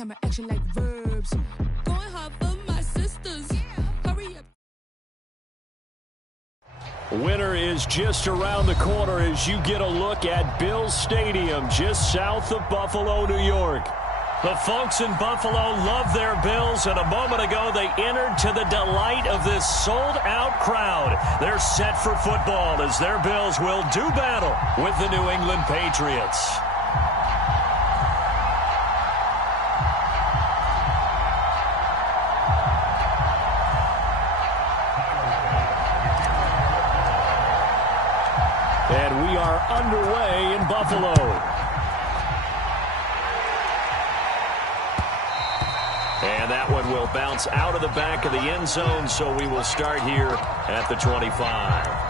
camera action like verbs. Going hard for my sisters. Hurry up. Winter is just around the corner as you get a look at Bills Stadium just south of Buffalo, New York. The folks in Buffalo love their Bills, and a moment ago they entered to the delight of this sold-out crowd. They're set for football as their Bills will do battle with the New England Patriots. And we are underway in Buffalo. And that one will bounce out of the back of the end zone, so we will start here at the 25.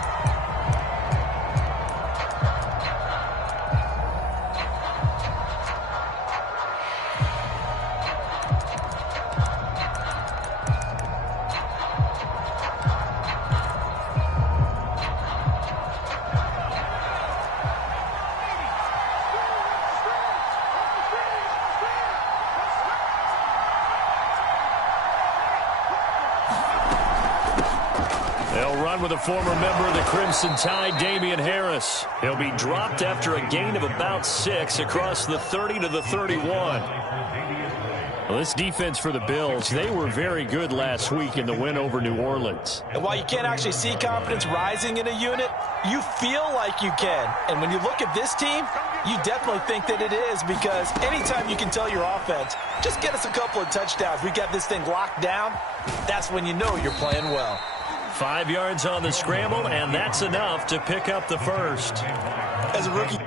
With a former member of the Crimson Tide, Damian Harris. He'll be dropped after a gain of about 6 across the 30 to the 31. Well, this defense for the Bills, they were very good last week in the win over New Orleans. And while you can't actually see confidence rising in a unit, you feel like you can. And when you look at this team, you definitely think that it is, because anytime you can tell your offense, just get us a couple of touchdowns, we got this thing locked down, that's when you know you're playing well. 5 yards on the scramble, and that's enough to pick up the first. As a rookie.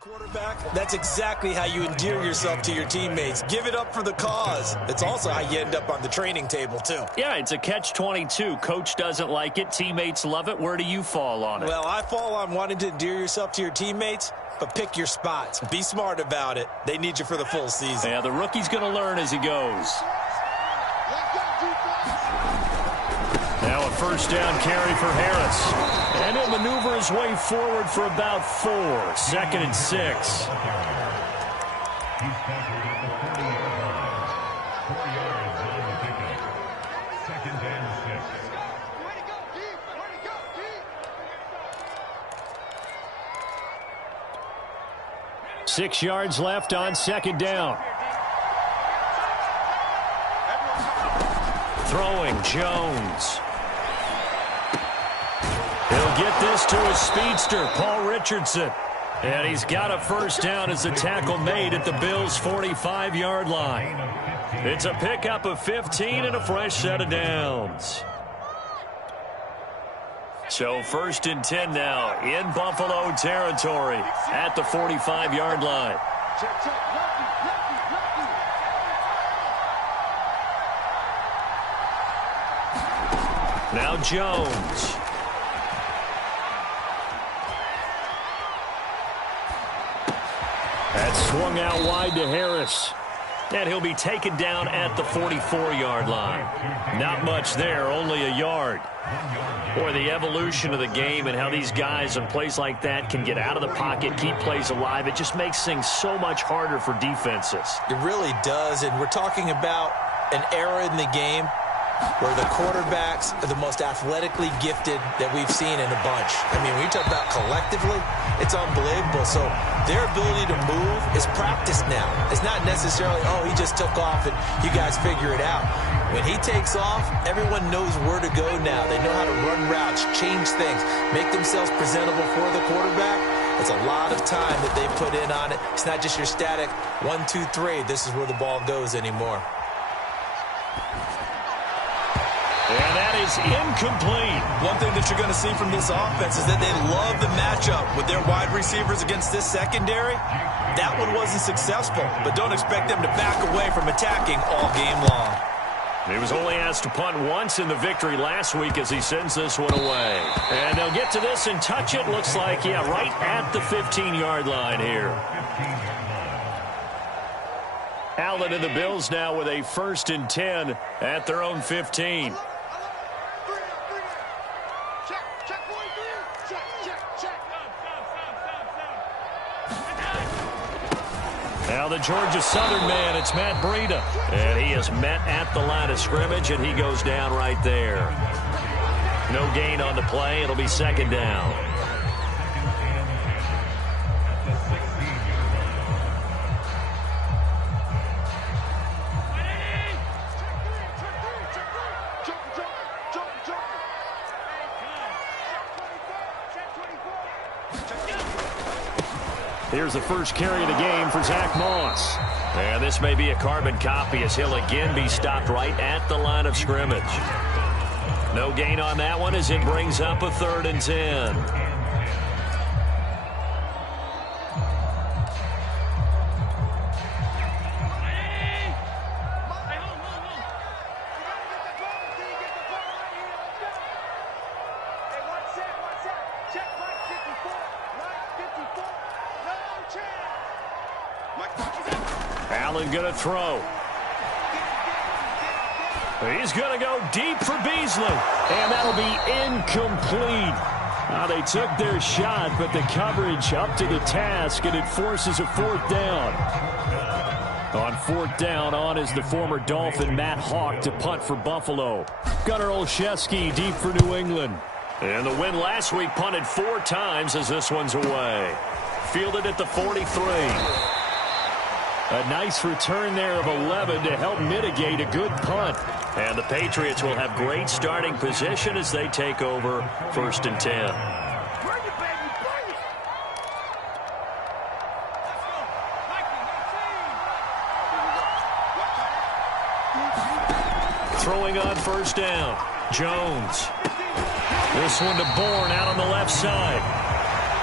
Quarterback, that's exactly how you endear yourself to your teammates. Give it up for the cause. It's also how you end up on the training table, too. Yeah, it's a catch-22. Coach doesn't like it. Teammates love it. Where do you fall on it? Well, I fall on wanting to endear yourself to your teammates, but pick your spots. Be smart about it. They need you for the full season. Yeah, the rookie's going to learn as he goes. Now a first down carry for Harris. And he'll maneuver his way forward for about 4. 2nd and 6. Six yards left on 2nd down. Throwing Jones. He'll get this to his speedster, Paul Richardson. And he's got a first down as the tackle made at the Bills' 45-yard line. It's a pickup of 15 and a fresh set of downs. So 1st and 10 now in Buffalo territory at the 45-yard line. Now Jones. That's swung out wide to Harris. And he'll be taken down at the 44-yard line. Not much there, only a yard. Boy, the evolution of the game and how these guys in plays like that can get out of the pocket, keep plays alive, it just makes things so much harder for defenses. It really does, and we're talking about an era in the game where the quarterbacks are the most athletically gifted that we've seen in a bunch. I mean, when you talk about collectively, it's unbelievable. So their ability to move is practiced now. It's not necessarily, oh, he just took off and you guys figure it out. When he takes off, everyone knows where to go now. They know how to run routes, change things, make themselves presentable for the quarterback. It's a lot of time that they put in on it. It's not just your static 1, 2, 3. This is where the ball goes anymore. And that is is incomplete. One thing that you're going to see from this offense is that they love the matchup with their wide receivers against this secondary. That one wasn't successful, but don't expect them to back away from attacking all game long. He was only asked to punt once in the victory last week as he sends this one away. And they'll get to this and touch it. Looks like, yeah, right at the 15-yard line here. Allen and the Bills now with a 1st and 10 at their own 15. Now the Georgia Southern man, it's Matt Breida. And he is met at the line of scrimmage, and he goes down right there. No gain on the play. It'll be 2nd down. Here's the first carry of the game for Zach Moss. And this may be a carbon copy as he'll again be stopped right at the line of scrimmage. No gain on that one as it brings up a 3rd and 10. Allen going to throw. He's going to go deep for Beasley. And that'll be incomplete. They took their shot, but the coverage up to the task, and it forces a 4th down. On 4th down, on is the former Dolphin Matt Hawk to punt for Buffalo. Gunnar Olszewski deep for New England. And the win last week punted 4 times as this one's away. Fielded at the 43. A nice return there of 11 to help mitigate a good punt. And the Patriots will have great starting position as they take over 1st and 10. Throwing on 1st down. Jones. This one to Bourne out on the left side.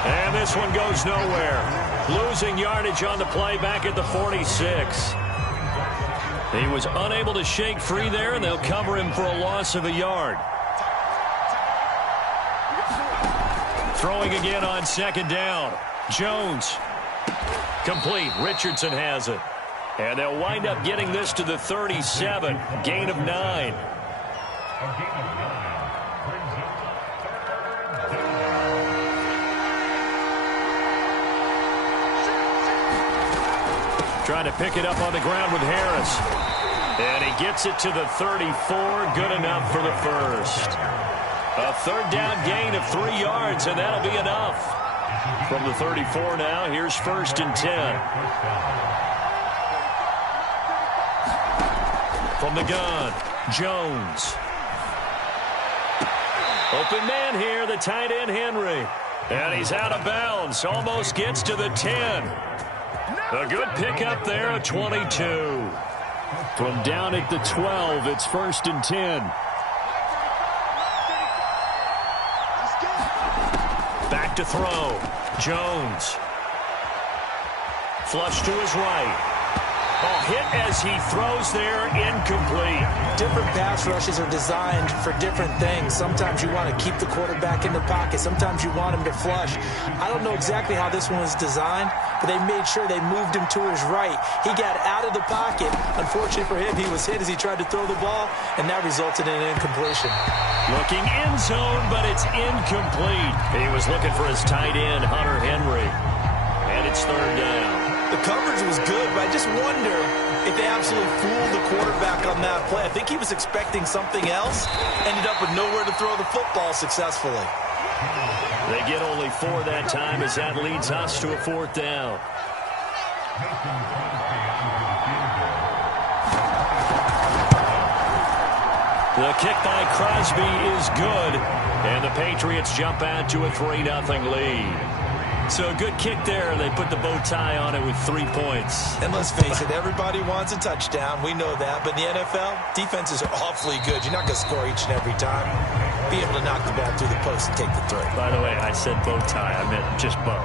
And this one goes nowhere. Losing yardage on the play back at the 46. He was unable to shake free there, and they'll cover him for a loss of a yard. Throwing again on 2nd down. Jones. Complete. Richardson has it. And they'll wind up getting this to the 37. Gain of 9. Trying to pick it up on the ground with Harris. And he gets it to the 34. Good enough for the 1st. A 3rd down gain of 3 yards, and that'll be enough. From the 34 now, here's 1st and 10. From the gun, Jones. Open man here, the tight end Henry. And he's out of bounds. Almost gets to the 10. A good pickup there, a 22. From down at the 12, it's 1st and 10. Back to throw. Jones. Flush to his right. Oh, hit as he throws there, incomplete. Different pass rushes are designed for different things. Sometimes you want to keep the quarterback in the pocket. Sometimes you want him to flush. I don't know exactly how this one was designed, but they made sure they moved him to his right. He got out of the pocket. Unfortunately for him, he was hit as he tried to throw the ball, and that resulted in an incompletion. Looking end zone, but it's incomplete. He was looking for his tight end, Hunter Henry. And it's 3rd down. The coverage was good, but I just wonder if they absolutely fooled the quarterback on that play. I think he was expecting something else. Ended up with nowhere to throw the football successfully. They get only 4 that time as that leads us to a 4th down. The kick by Crosby is good, and the Patriots jump out to a 3-0 lead. So a good kick there. They put the bow tie on it with 3 points. And let's face it, everybody wants a touchdown. We know that. But in the NFL, defenses are awfully good. You're not going to score each and every time. Be able to knock the ball through the post and take the 3. By the way, I said bow tie. I meant just bow.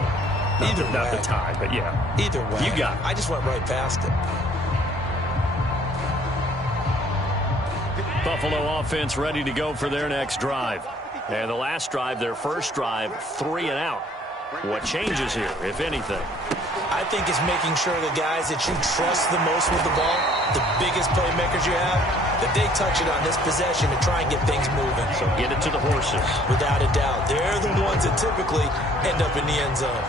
Not the tie, but yeah. Either way. You got it. I just went right past it. Buffalo offense ready to go for their next drive. And the last drive, their first drive, 3 and out. What changes here, if anything? I think it's making sure the guys that you trust the most with the ball, the biggest playmakers you have, that they touch it on this possession to try and get things moving. So get it to the horses. Without a doubt. They're the ones that typically end up in the end zone.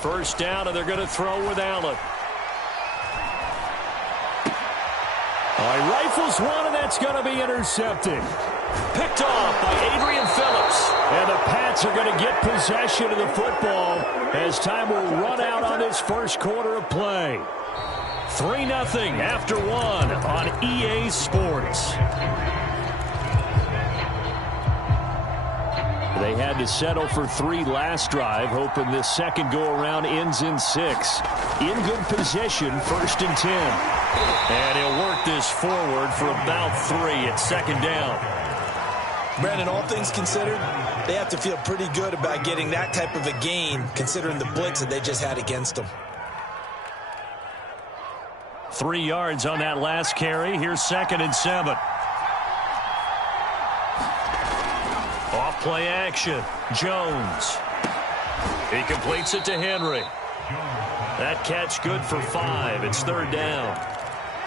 First down, and they're going to throw with Allen. He rifles one, and that's going to be intercepted. Picked off by Adrian Phillips. And the Pats are going to get possession of the football as time will run out on this first quarter of play. 3-0 after 1 on EA Sports. They had to settle for 3 last drive, hoping this second go-around ends in 6. In good position, 1st and 10. And he'll work this forward for about 3 at second down. Brandon, all things considered, they have to feel pretty good about getting that type of a gain, considering the blitz that they just had against them. 3 yards on that last carry. Here's 2nd and 7. Off-play action. Jones. He completes it to Henry. That catch good for 5. It's 3rd down.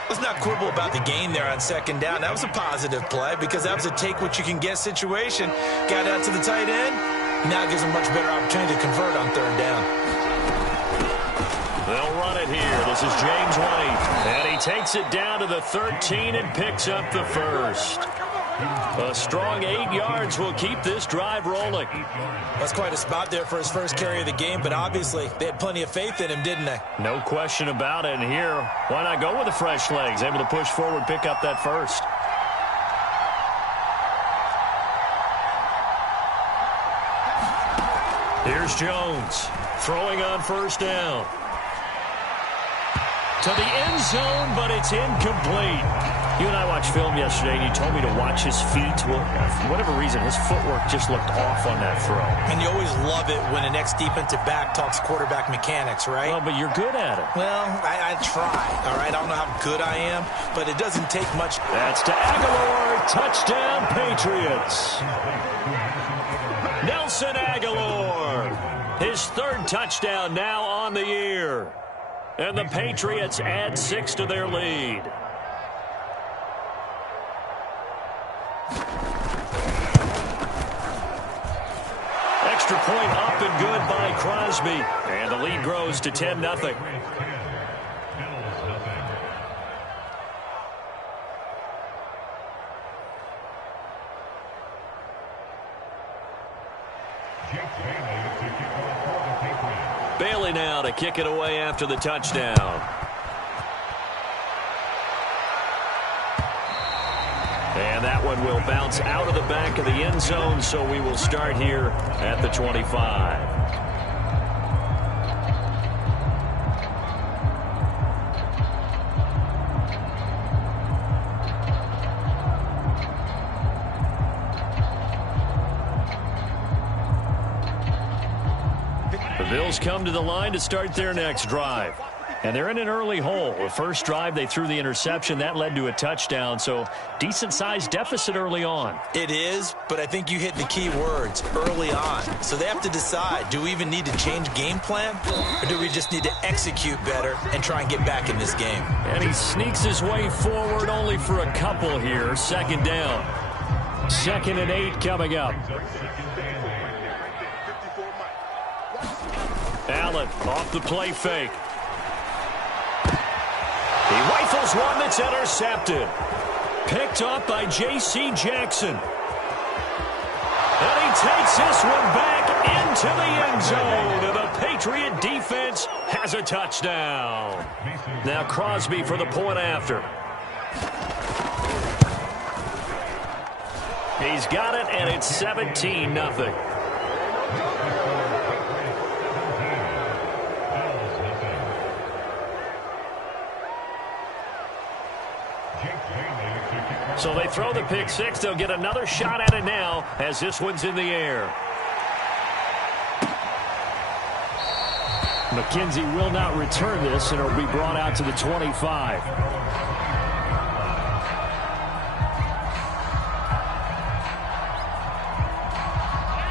Let's not quibble about the gain there on 2nd down. That was a positive play because that was a take-what-you-can-get situation. Got out to the tight end. Now it gives them a much better opportunity to convert on 3rd down. They'll run it here. This is James White. And he takes it down to the 13 and picks up the 1st. A strong 8 yards will keep this drive rolling. That's quite a spot there for his first carry of the game, but obviously they had plenty of faith in him, didn't they? No question about it. And here, why not go with the fresh legs? Able to push forward, pick up that 1st. Here's Jones throwing on 1st down. To the end zone, but it's incomplete. You and I watched film yesterday, and you told me to watch his feet. Well, for whatever reason, his footwork just looked off on that throw. And you always love it when an ex-defensive back talks quarterback mechanics, right? Well, but you're good at it. Well, I try, all right? I don't know how good I am, but it doesn't take much. That's to Aguilar. Touchdown, Patriots. Nelson Aguilar. His 3rd touchdown now on the year. And the Patriots add 6 to their lead. Extra point up and good by Crosby. And the lead grows to 10-0. Bailey now to kick it away after the touchdown. And that one will bounce out of the back of the end zone, so we will start here at the 25. The Bills come to the line to start their next drive. And they're in an early hole. The first drive, they threw the interception. That led to a touchdown, so decent-sized deficit early on. It is, but I think you hit the key words, early on. So they have to decide, do we even need to change game plan, or do we just need to execute better and try and get back in this game? And he sneaks his way forward only for a couple here. 2nd down. 2nd and 8 coming up. Allen off the play fake. He rifles one that's intercepted. Picked up by J.C. Jackson. And he takes this one back into the end zone. And the Patriot defense has a touchdown. Now Crosby for the point after. He's got it, and it's 17-0. So they throw the pick six. They'll get another shot at it now as this one's in the air. McKenzie will not return this, and it'll be brought out to the 25.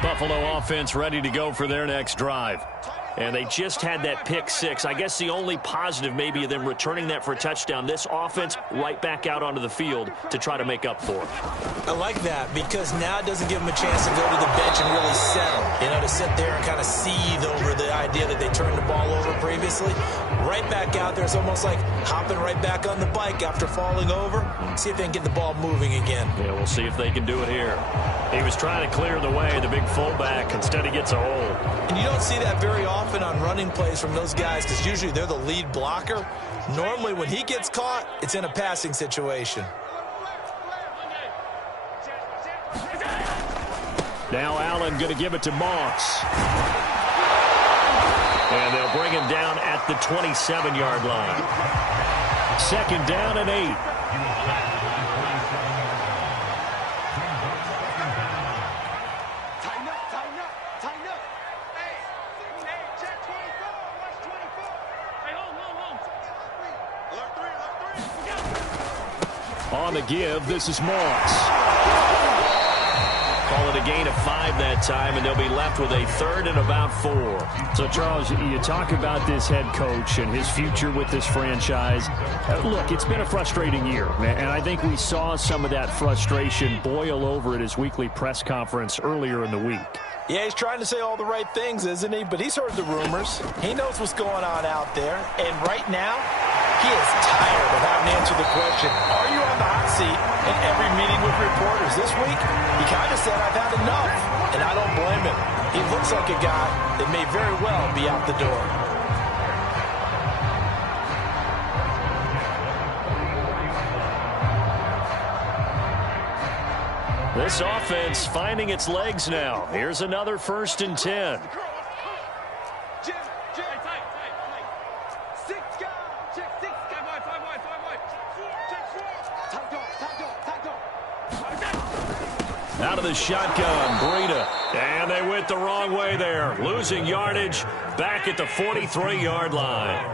Buffalo offense ready to go for their next drive. And they just had that pick six. I guess the only positive maybe of them returning that for a touchdown. This offense right back out onto the field to try to make up for it. I like that because now it doesn't give them a chance to go to the bench and really settle. You know, to sit there and kind of seethe over the idea that they turned the ball over previously. Right back out there. It's almost like hopping right back on the bike after falling over. See if they can get the ball moving again. Yeah, we'll see if they can do it here. He was trying to clear the way, the big fullback. Instead, he gets a hole. And you don't see that very often on running plays from those guys because usually they're the lead blocker. Normally, when he gets caught, it's in a passing situation. Now Allen going to give it to Moss. And they'll bring him down at the 27-yard line. Second down and 8. On the give, this is Moss. Call it a gain of 5 that time, and they'll be left with a third and about 4. So, Charles, you talk about this head coach and his future with this franchise. Look, it's been a frustrating year, and I think we saw some of that frustration boil over at his weekly press conference earlier in the week. Yeah, he's trying to say all the right things, isn't he? But he's heard the rumors. He knows what's going on out there. And right now, he is tired of having to answer the question, are you on the hot seat in every meeting with reporters? This week, he kind of said, I've had enough. And I don't blame him. He looks like a guy that may very well be out the door. This offense finding its legs now. Here's another 1st and 10. Out of the shotgun, Breida. And they went the wrong way there. Losing yardage back at the 43-yard line.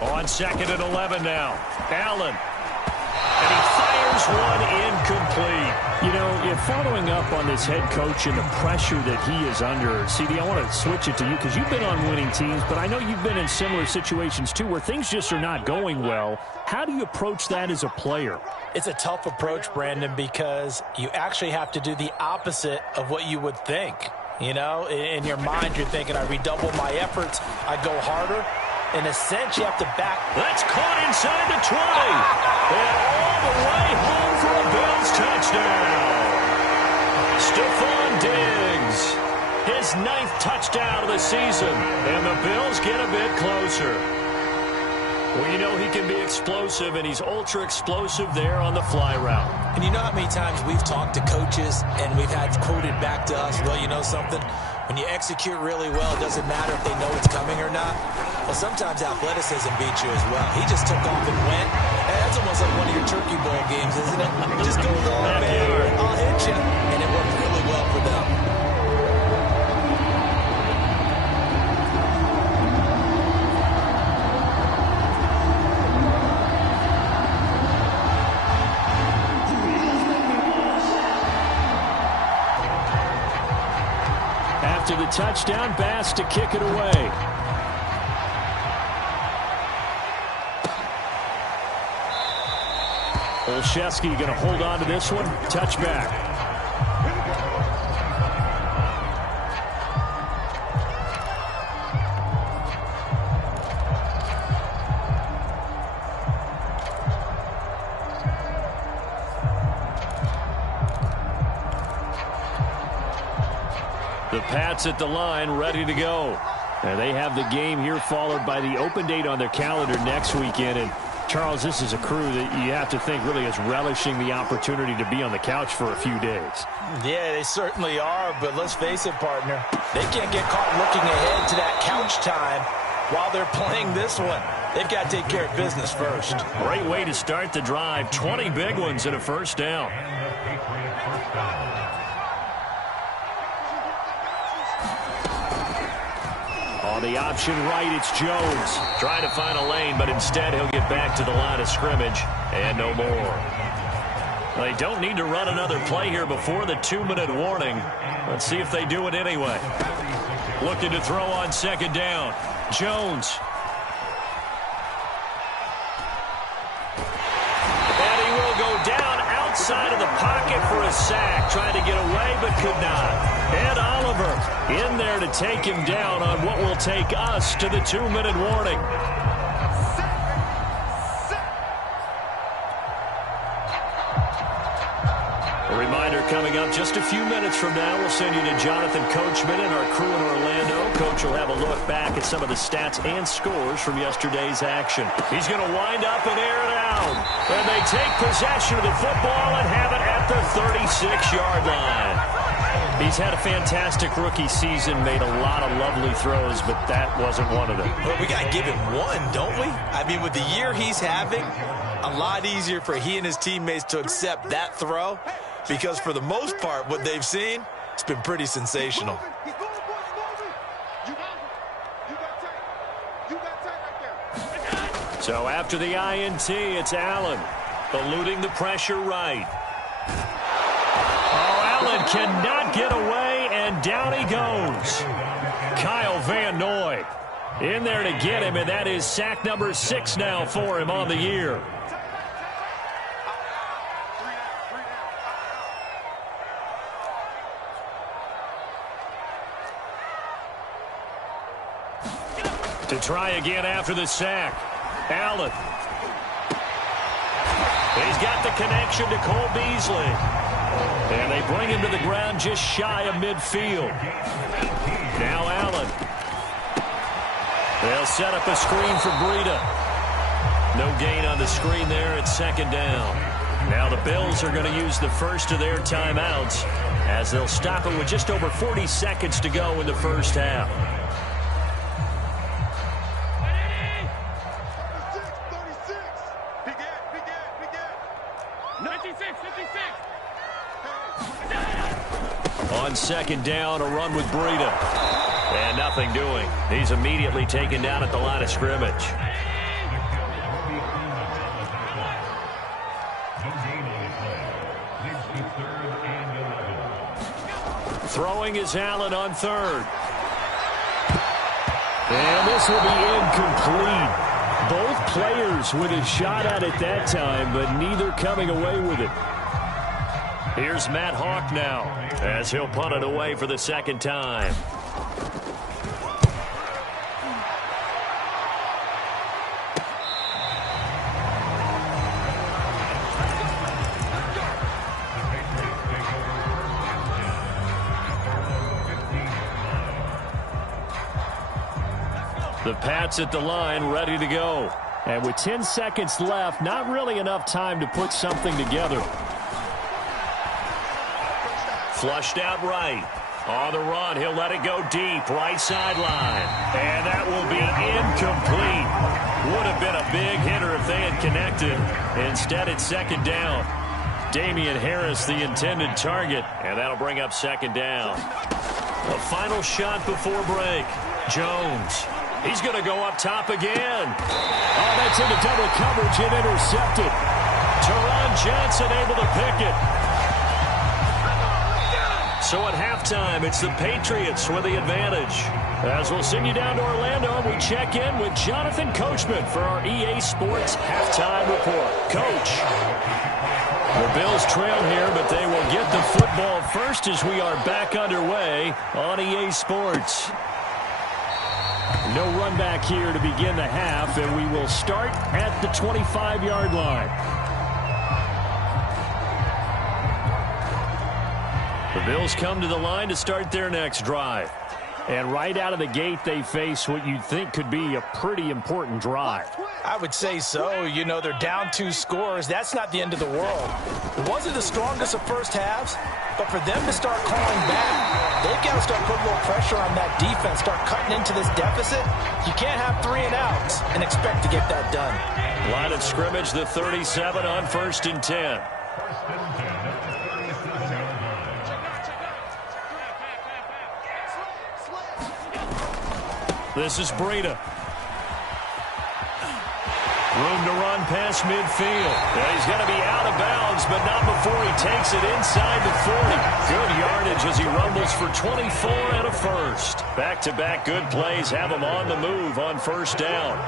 On 2nd and 11 now. Allen. And he fires one incomplete. You know, following up on this head coach and the pressure that he is under, CD, I want to switch it to you because you've been on winning teams, but I know you've been in similar situations too where things just are not going well. How do you approach that as a player? It's a tough approach, Brandon, because you actually have to do the opposite of what you would think. You know, in your mind, you're thinking, I redouble my efforts, I go harder. In a sense, you have to back. That's caught inside the 20. And all the way home for a Bills touchdown. Stephon Diggs, his 9th touchdown of the season. And the Bills get a bit closer. Well, you know he can be explosive, and he's ultra-explosive there on the fly route. And you know how many times we've talked to coaches, and we've had quoted back to us, well, you know something? When you execute really well, it doesn't matter if they know it's coming or not. Well, sometimes athleticism beats you as well. He just took off and went. And that's almost like one of your Turkey Bowl games, isn't it? Just go long, man. I'll hit you. And it worked really well for them. After the touchdown, Bass to kick it away. Olszewski going to hold on to this one. Touchback. The Pats at the line, ready to go. And they have the game here followed by the open date on their calendar next weekend. And Charles, this is a crew that you have to think really is relishing the opportunity to be on the couch for a few days. Yeah, they certainly are, but let's face it, partner. They can't get caught looking ahead to that couch time while they're playing this one. They've got to take care of business first. Great way to start the drive. 20 big ones and a first down. On the option right, it's Jones. Trying to find a lane, but instead he'll get back to the line of scrimmage. And no more. They don't need to run another play here before the 2-minute warning. Let's see if they do it anyway. Looking to throw on second down. Jones. And he will go down outside of the pocket for a sack. Trying to get away, but could not. And Oliver in there to take him down on what will take us to the 2-minute warning. A reminder coming up just a few minutes from now. We'll send you to Jonathan Coachman and our crew in Orlando. Coach will have a look back at some of the stats and scores from yesterday's action. He's going to wind up and air it out. And they take possession of the football and have it at the 36-yard line. He's had a fantastic rookie season, made a lot of lovely throws, but that wasn't one of them. Well, we got to give him one, don't we? I mean, with the year he's having, a lot easier for he and his teammates to accept that throw because for the most part, what they've seen, it's been pretty sensational. So after the INT, it's Allen, eluding the pressure right. Allen cannot get away, and down he goes. Kyle Van Noy in there to get him, and that is sack number 6 now for him on the year. To try again after the sack. Allen. He's got the connection to Cole Beasley. And they bring him to the ground just shy of midfield. Now Allen. They'll set up a screen for Breida. No gain on the screen there at second down. Now the Bills are going to use the first of their timeouts as they'll stop it with just over 40 seconds to go in the first half. 56. On second down, a run with Breida. And nothing doing. He's immediately taken down at the line of scrimmage. Throwing is Allen on third. And this will be incomplete. Both players with a shot at it that time, but neither coming away with it. Here's Matt Hawk now as he'll punt it away for the second time. The Pats at the line, ready to go. And with 10 seconds left, not really enough time to put something together. Flushed out right. On the run, he'll let it go deep, right sideline. And that will be incomplete. Would have been a big hitter if they had connected. Instead, it's second down. Damian Harris, the intended target. And that'll bring up second down. A final shot before break. Jones. He's going to go up top again. Oh, that's into double coverage and intercepted. Teron Johnson able to pick it. So at halftime, it's the Patriots with the advantage. As we'll send you down to Orlando, we check in with Jonathan Coachman for our EA Sports Halftime Report. Coach. The Bills trail here, but they will get the football first as we are back underway on EA Sports. No run back here to begin the half, and we will start at the 25-yard line. The Bills come to the line to start their next drive. And right out of the gate, they face what you'd think could be a pretty important drive. I would say so. You know, they're down 2 scores. That's not the end of the world. It wasn't the strongest of first halves, but for them to start calling back, they've got to start putting a little pressure on that defense, start cutting into this deficit. You can't have 3 and outs and expect to get that done. Line of scrimmage, the 37 on 1st and 10. This is Breida. Room to run past midfield. Yeah, he's going to be out of bounds, but not before he takes it inside the 40. Good yardage as he rumbles for 24 and a first. Back-to-back good plays have him on the move on 1st down.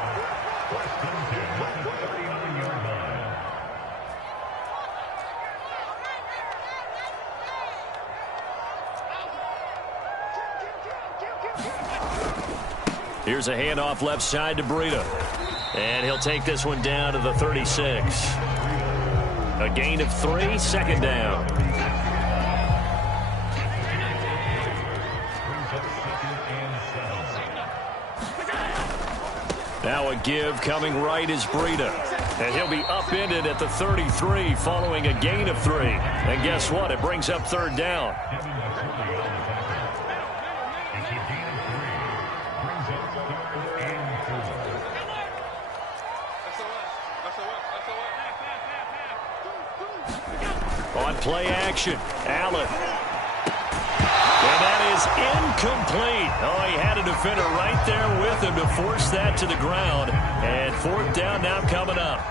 Here's a handoff left side to Breida. And he'll take this one down to the 36. A gain of 3, 2nd down. Now a give coming right is Breida. And he'll be upended at the 33 following a gain of 3. And guess what? It brings up 3rd down. On play action, Allen. And that is incomplete. Oh, he had a defender right there with him to force that to the ground. And 4th down now coming up.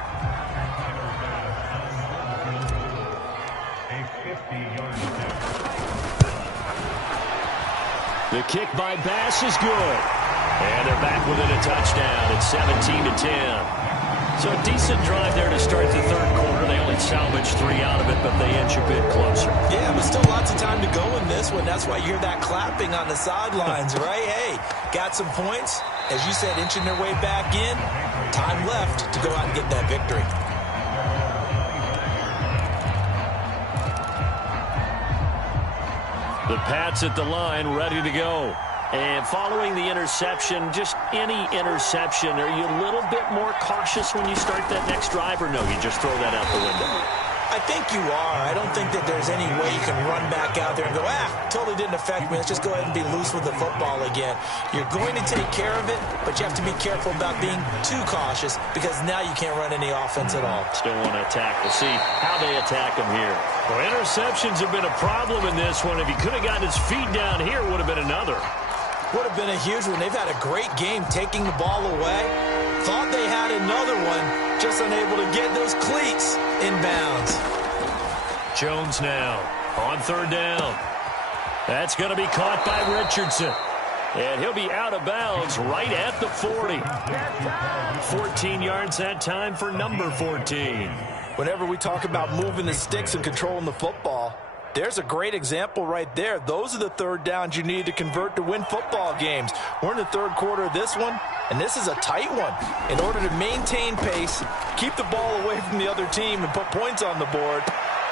The kick by Bass is good. And they're back within a touchdown. It's 17-10. So a decent drive there to start the 3rd quarter. They only salvaged 3 out of it, but they inch a bit closer. Yeah, but still lots of time to go in this one. That's why you hear that clapping on the sidelines, right? Hey, got some points. As you said, inching their way back in. Time left to go out and get that victory. The Pats at the line, ready to go. And following the interception, just any interception, are you a little bit more cautious when you start that next drive, or no, you just throw that out the window? I think you are. I don't think that there's any way you can run back out there and go, totally didn't affect me. Let's just go ahead and be loose with the football again. You're going to take care of it, but you have to be careful about being too cautious because now you can't run any offense at all. Still want to attack. We'll see how they attack him here. Well, interceptions have been a problem in this one. If he could have gotten his feet down here, it would have been another. Would have been a huge one. They've had a great game taking the ball away. Thought they had another one, just unable to get those cleats in bounds. Jones now on 3rd down. That's going to be caught by Richardson. And he'll be out of bounds right at the 40. 14 yards that time for number 14. Whenever we talk about moving the sticks and controlling the football, there's a great example right there. Those are the 3rd downs you need to convert to win football games. We're in the 3rd quarter of this one, and this is a tight one. In order to maintain pace, keep the ball away from the other team, and put points on the board,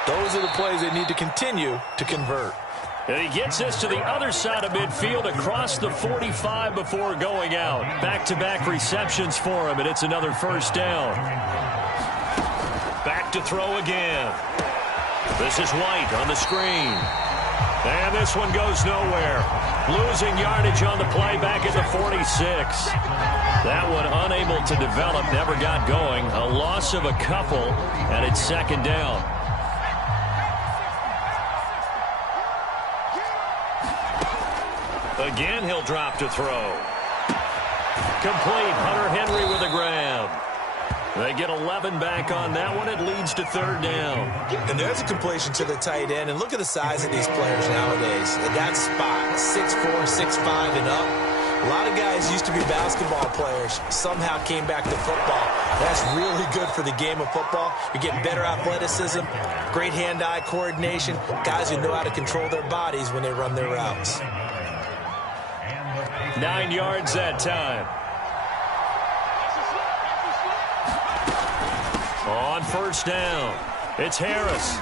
those are the plays they need to continue to convert. And he gets this to the other side of midfield across the 45 before going out. Back-to-back receptions for him, and it's another 1st down. Back to throw again. This is White on the screen. And this one goes nowhere. Losing yardage on the play back at the 46. That one unable to develop, never got going. A loss of a couple, and it's 2nd down. Again, he'll drop to throw. Complete. Hunter Henry with a grab. They get 11 back on that one. It leads to 3rd down. And there's a completion to the tight end. And look at the size of these players nowadays. At that spot, 6'4", 6'5", and up. A lot of guys used to be basketball players. Somehow came back to football. That's really good for the game of football. You're getting better athleticism, great hand-eye coordination. Guys who know how to control their bodies when they run their routes. 9 yards that time. On 1st down, it's Harris.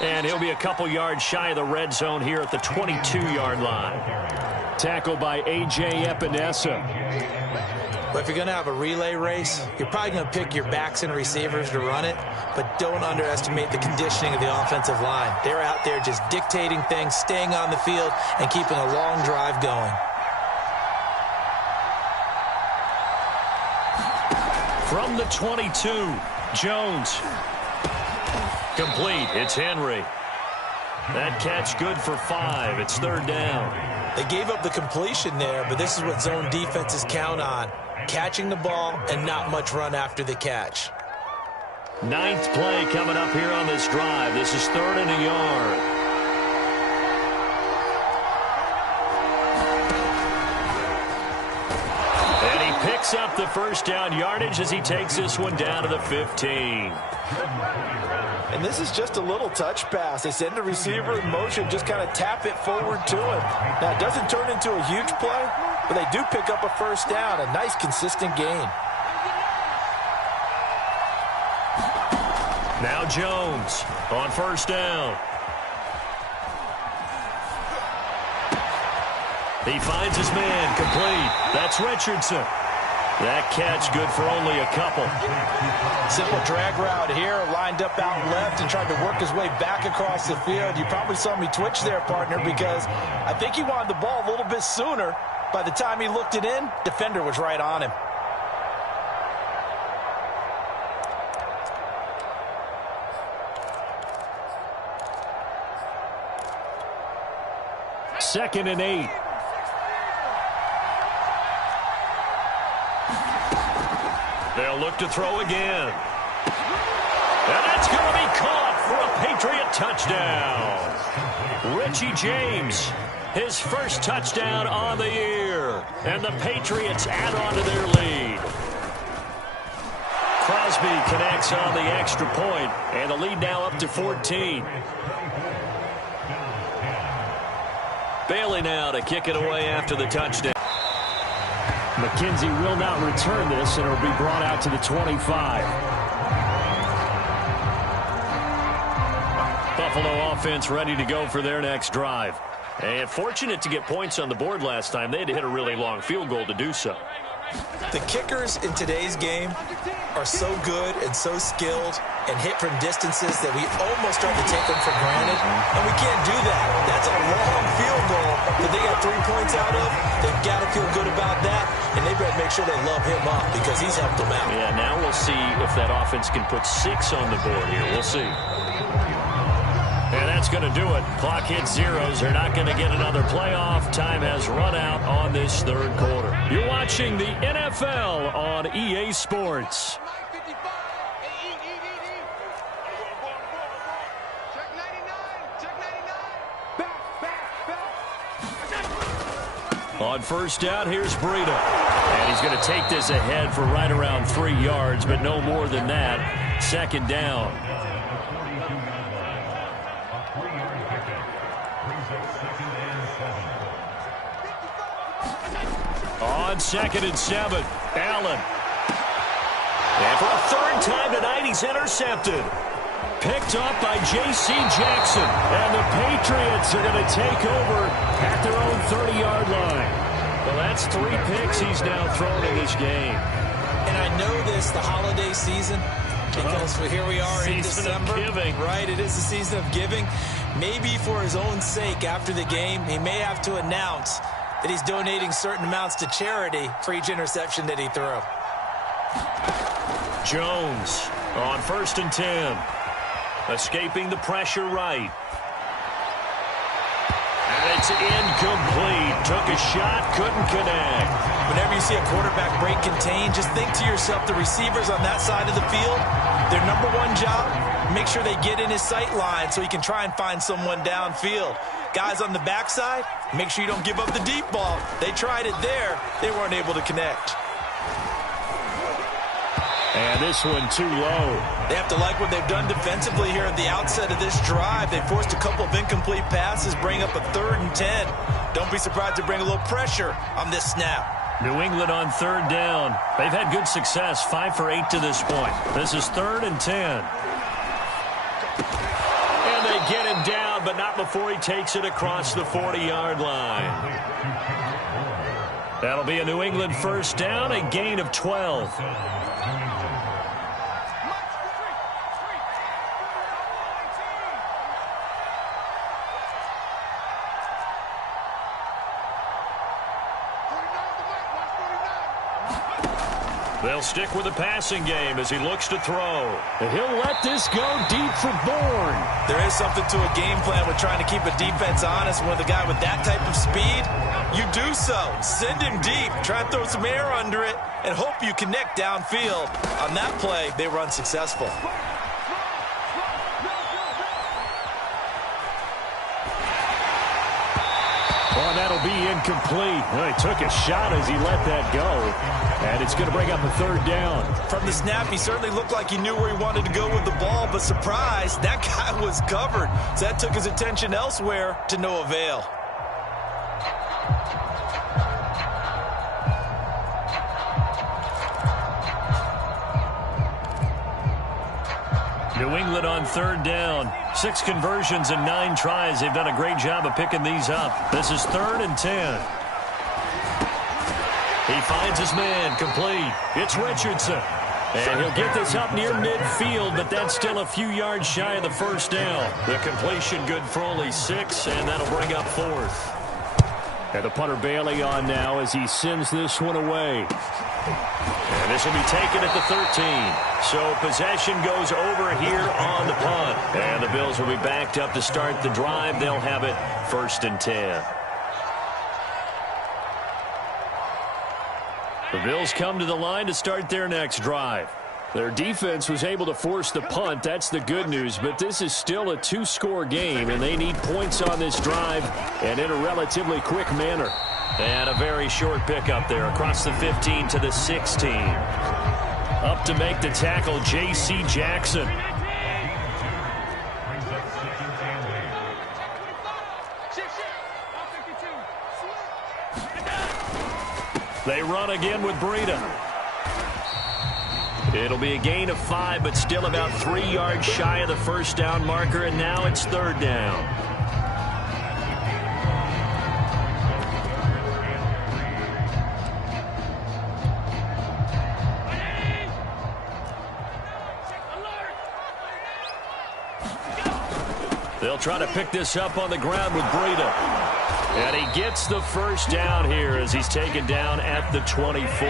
And he'll be a couple yards shy of the red zone here at the 22-yard line. Tackled by A.J. Epinesa. But if you're going to have a relay race, you're probably going to pick your backs and receivers to run it, but don't underestimate the conditioning of the offensive line. They're out there just dictating things, staying on the field, and keeping a long drive going. From the 22, Jones. Complete. It's Henry. That catch good for 5. It's 3rd down. They gave up the completion there, but this is what zone defenses count on. Catching the ball and not much run after the catch. 9th play coming up here on this drive. This is 3rd and a yard. And he picks up the 1st down yardage as he takes this one down to the 15. And this is just a little touch pass. They send the receiver in motion, just kind of tap it forward to him. Now, it doesn't turn into a huge play, but they do pick up a 1st down, a nice, consistent gain. Now Jones on 1st down. He finds his man, complete. That's Richardson. That catch good for only a couple. Simple drag route here, lined up out left and tried to work his way back across the field. You probably saw me twitch there, partner, because I think he wanted the ball a little bit sooner. By the time he looked it in, defender was right on him. Second and 8. They'll look to throw again. And that's going to be caught for a Patriot touchdown. Richie James, his 1st touchdown on the year. And the Patriots add on to their lead. Crosby connects on the extra point, and the lead now up to 14. Bailey now to kick it away after the touchdown. McKenzie will not return this, and it'll be brought out to the 25. Buffalo offense ready to go for their next drive. And fortunate to get points on the board last time. They had to hit a really long field goal to do so. The kickers in today's game are so good and so skilled and hit from distances that we almost start to take them for granted. And we can't do that. That's a long field goal that they got 3 points out of. They've got to feel good about that. And they better make sure they love him up because he's helped them out. Yeah, now we'll see if that offense can put 6 on the board here. We'll see. And that's going to do it. Clock hits zeros. They're not going to get another playoff. Time has run out on this 3rd quarter. You're watching the NFL on EA Sports. On 1st down, here's Breida. And he's going to take this ahead for right around 3 yards, but no more than that. 2nd down. On 2nd and 7, Allen. And for a 3rd time tonight, he's intercepted. Picked up by J.C. Jackson. And the Patriots are going to take over at their own 30-yard line. Well, that's 3 picks he's now thrown in this game. And I know this, the holiday season, because here we are in December. Giving. Right, it is the season of giving. Maybe for his own sake after the game, he may have to announce that he's donating certain amounts to charity for each interception that he threw. Jones on 1st and 10. Escaping the pressure right. And it's incomplete. Took a shot, couldn't connect. Whenever you see a quarterback break contain, just think to yourself, the receivers on that side of the field, their #1 job, make sure they get in his sight line so he can try and find someone downfield. Guys on the backside, make sure you don't give up the deep ball. They tried it there. They weren't able to connect. And this one too low. They have to like what they've done defensively here at the outset of this drive. They forced a couple of incomplete passes, bring up a 3rd and 10. Don't be surprised to bring a little pressure on this snap. New England on 3rd down. They've had good success, 5 for 8 to this point. This is 3rd and 10. And they get him down, but not before he takes it across the 40-yard line. That'll be a New England first down, a gain of 12. They'll stick with the passing game as he looks to throw. And he'll let this go deep for Bourne. There is something to a game plan with trying to keep a defense honest. With a guy with that type of speed, you do so. Send him deep. Try and throw some air under it and hope you connect downfield. On that play, they were unsuccessful. Well, that'll be incomplete. Well, he took a shot as he let that go. And it's going to bring up a third down. From the snap, he certainly looked like he knew where he wanted to go with the ball, but surprise, that guy was covered. So that took his attention elsewhere to no avail. New England on third down. 6 conversions and 9 tries. They've done a great job of picking these up. This is 3rd and 10. He finds his man, complete. It's Richardson. And he'll get this up near midfield, but that's still a few yards shy of the first down. The completion good for only 6, and that'll bring up 4th. And the punter Bailey on now as he sends this one away. And this will be taken at the 13. So possession goes over here on the punt. And the Bills will be backed up to start the drive. They'll have it 1st and 10. The Bills come to the line to start their next drive. Their defense was able to force the punt. That's the good news. But this is still a 2-score game, and they need points on this drive and in a relatively quick manner. And a very short pickup there across the 15 to the 16. Up to make the tackle, J.C. Jackson. They run again with Breida. It'll be a gain of 5, but still about 3 yards shy of the first down marker, and now it's 3rd down. They'll try to pick this up on the ground with Breida. And he gets the first down here as he's taken down at the 24.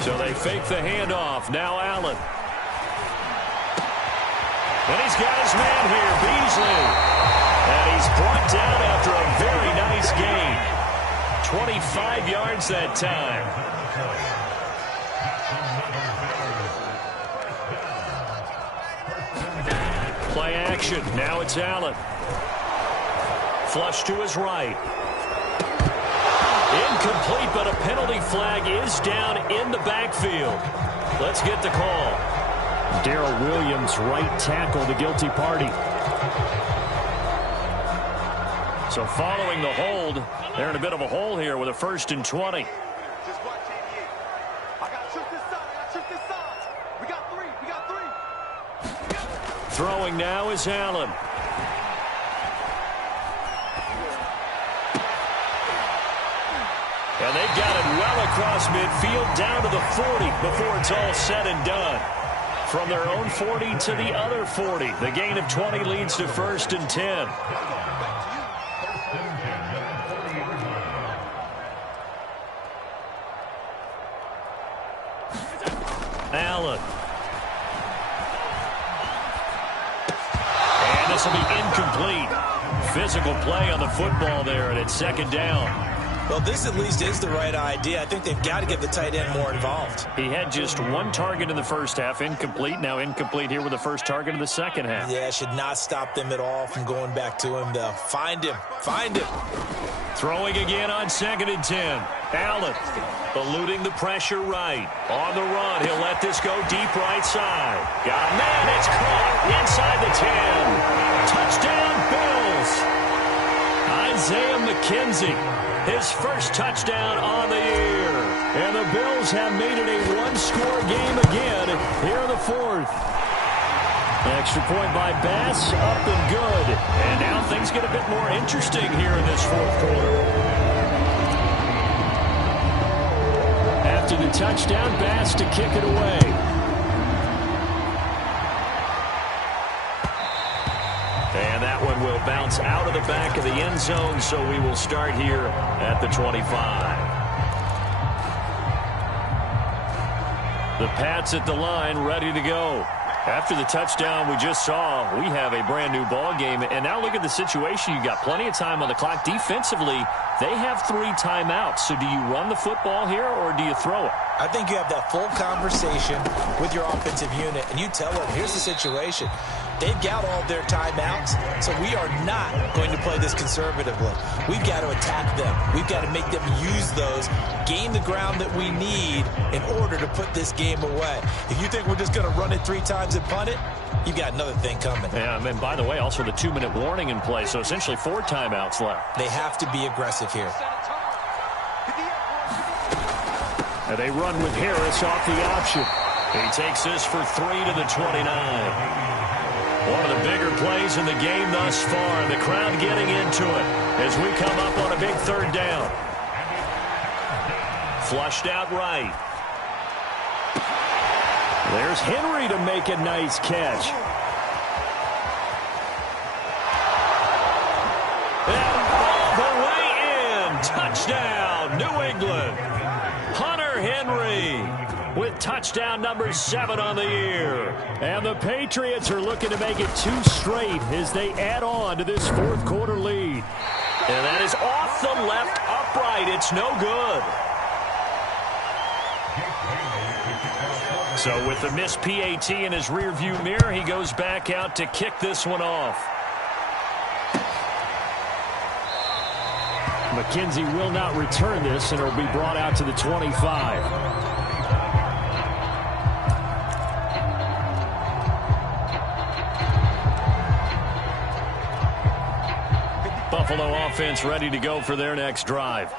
So they fake the handoff. Now Allen. And he's got his man here, Beasley. And he's brought down after a very nice gain. 25 yards that time. Play action. Now it's Allen. Flush to his right. Incomplete, but a penalty flag is down in the backfield. Let's get the call. Darrell Williams, right tackle, the guilty party. So following the hold, they're in a bit of a hole here with a 1st and 20. Throwing now is Allen. And they've got it well across midfield down to the 40 before it's all said and done. From their own 40 to the other 40. The gain of 20 leads to 1st and 10. Allen. And this will be incomplete. Physical play on the football there, and it's 2nd down. Well, this at least is the right idea. I think they've got to get the tight end more involved. He had just 1 target in the first half, incomplete. Now incomplete here with the first target of the second half. Yeah, should not stop them at all from going back to him, though. Find him. Find him. Throwing again on 2nd and 10. Allen eluding the pressure right. On the run, he'll let this go deep right side. Got a man, it's caught inside the 10. Touchdown, Bills. Isaiah McKenzie, his first touchdown on the year. And the Bills have made it a one-score game again here in the fourth. Extra point by Bass, up and good. And now things get a bit more interesting here in this fourth quarter. After the touchdown, Bass to kick it away. And that one will bounce out of the back of the end zone, so we will start here at the 25. The Pats at the line, ready to go. After the touchdown we just saw, we have a brand new ball game. And now look at the situation. You got plenty of time on the clock. Defensively, they have 3 timeouts. So do you run the football here or do you throw it? I think you have that full conversation with your offensive unit, and you tell them, here's the situation. They've got all their timeouts, so we are not going to play this conservatively. We've got to attack them. We've got to make them use those, gain the ground that we need in order to put this game away. If you think we're just going to run it 3 times and punt it, you've got another thing coming. Yeah, and by the way, also the 2-minute warning in play, so essentially 4 timeouts left. They have to be aggressive here. And they run with Harris off the option. He takes this for 3 to the 29. One of the bigger plays in the game thus far. The crowd getting into it as we come up on a big 3rd down. Flushed out right. There's Henry to make a nice catch. And all the way in. Touchdown, New England. Hunter Henry with touchdown number 7 on the year. And the Patriots are looking to make it 2 straight as they add on to this 4th quarter lead. And that is off the left upright. It's no good. So with the missed PAT in his rearview mirror, he goes back out to kick this one off. McKenzie will not return this, and it'll be brought out to the 25. Buffalo offense ready to go for their next drive.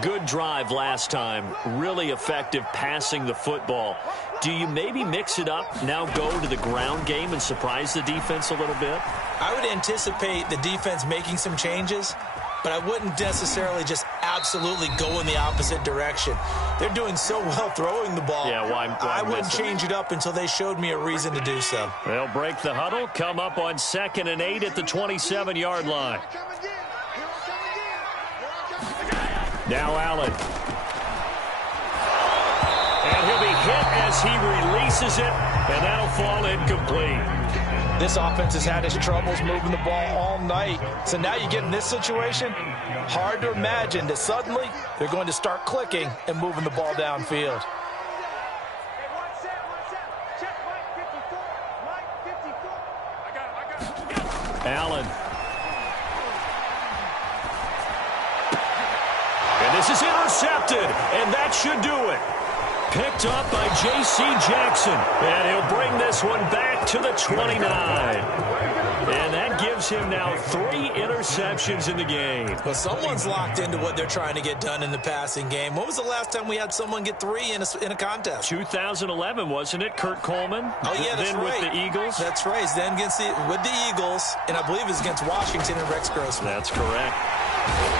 Good drive last time. Really effective passing the football. Do you maybe mix it up, now go to the ground game and surprise the defense a little bit? I would anticipate the defense making some changes, but I wouldn't necessarily just absolutely go in the opposite direction. They're doing so well throwing the ball. Yeah, why I wouldn't change it up until they showed me a reason to do so. They'll break the huddle, come up on 2nd and 8 at the 27-yard line. Now Allen. And he'll be hit as he releases it, and that'll fall incomplete. This offense has had its troubles moving the ball all night. So now you get in this situation, hard to imagine that suddenly they're going to start clicking and moving the ball downfield. Allen. And this is intercepted, and that should do it. Picked up by J.C. Jackson, and he'll bring this one back to the 29. And that gives him now 3 interceptions in the game. Well, someone's locked into what they're trying to get done in the passing game. When was the last time we had someone get 3 in a contest? 2011, wasn't it? Kurt Coleman? Oh, yeah, that's then right. with the Eagles? That's right. Then with the Eagles, and I believe it was against Washington and Rex Grossman. That's correct.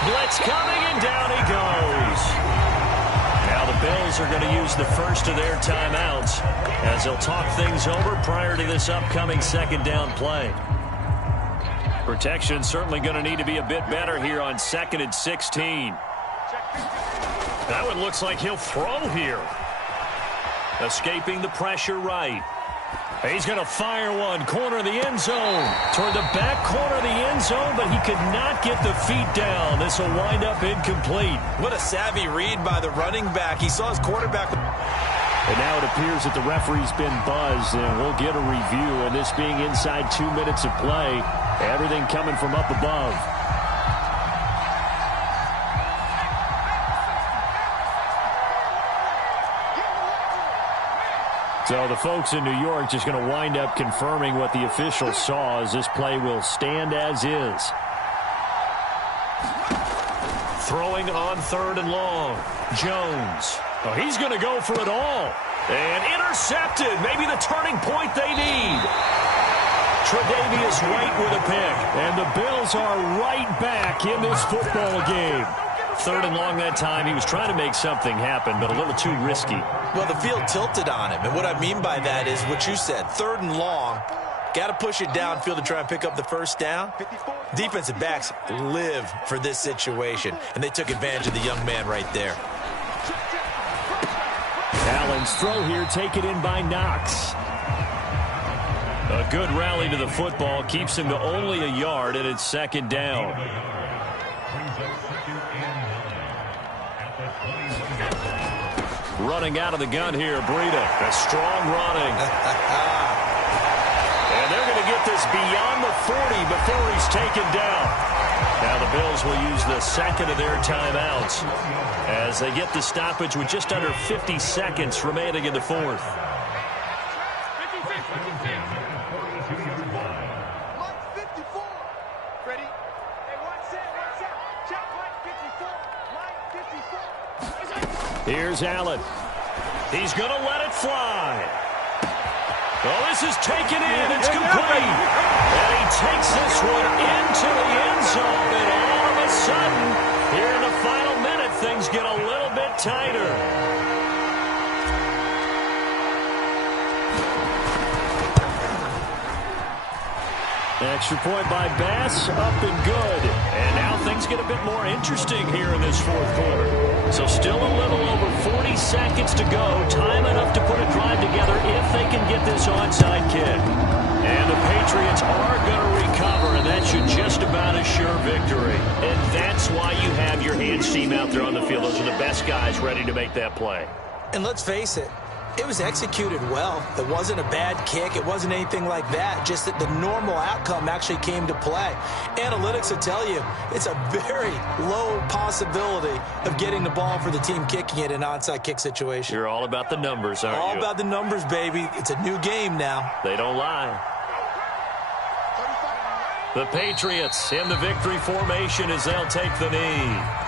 Blitz coming, and down he goes. Now the Bills are going to use the first of their timeouts as they'll talk things over prior to this upcoming 2nd down play. Protection certainly going to need to be a bit better here on 2nd and 16. That one looks like he'll throw here. Escaping the pressure right. He's going to fire one, corner of the end zone. Toward the back corner of the end zone, but he could not get the feet down. This will wind up incomplete. What a savvy read by the running back. He saw his quarterback. And now it appears that the referee's been buzzed, and we'll get a review. And this being inside 2 minutes of play, everything coming from up above. So the folks in New York just going to wind up confirming what the officials saw, as this play will stand as is. Throwing on 3rd and long. Jones. Oh, he's going to go for it all. And intercepted. Maybe the turning point they need. Tre'Davious White with a pick. And the Bills are right back in this football game. 3rd and long that time. He was trying to make something happen, but a little too risky. Well, the field tilted on him. And what I mean by that is what you said. 3rd and long. Got to push it downfield to try and pick up the first down. Defensive backs live for this situation. And they took advantage of the young man right there. Allen's throw here taken in by Knox. A good rally to the football keeps him to only a yard, and it's 2nd down. Running out of the gun here, Breida. A strong running. And they're going to get this beyond the 40 before he's taken down. Now the Bills will use the 2nd of their timeouts as they get the stoppage with just under 50 seconds remaining in the 4th. Here's Allen. He's going to let it fly. Oh, this is taken in. It's complete. And he takes this one into the end zone. And all of a sudden, here in the final minute, things get a little bit tighter. Extra point by Bass, up and good. And now things get a bit more interesting here in this 4th quarter. So still a little over 40 seconds to go. Time enough to put a drive together if they can get this onside kick. And the Patriots are going to recover, and that should just about assure victory. And that's why you have your hands team out there on the field. Those are the best guys ready to make that play. And let's face it, it was executed well. It wasn't a bad kick. It wasn't anything like that. Just that the normal outcome actually came to play. Analytics will tell you it's a very low possibility of getting the ball for the team kicking it in an onside kick situation. You're all about the numbers, aren't you? All about the numbers, baby. It's a new game now. They don't lie. The Patriots in the victory formation as they'll take the knee.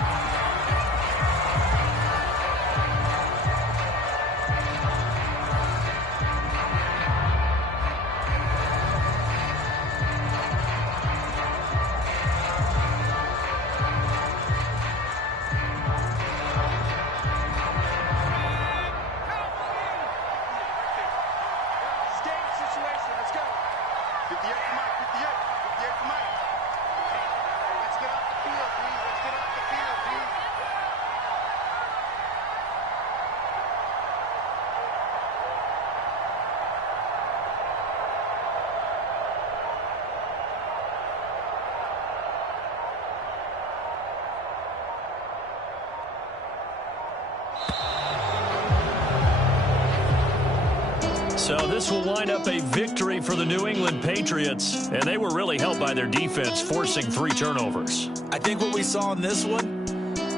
So this will wind up a victory for the New England Patriots, and they were really helped by their defense, forcing 3 turnovers. I think what we saw in this one,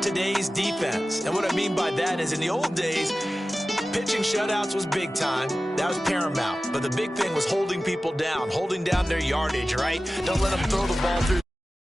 today's defense. And what I mean by that is in the old days, pitching shutouts was big time. That was paramount. But the big thing was holding people down, holding down their yardage, right? Don't let them throw the ball through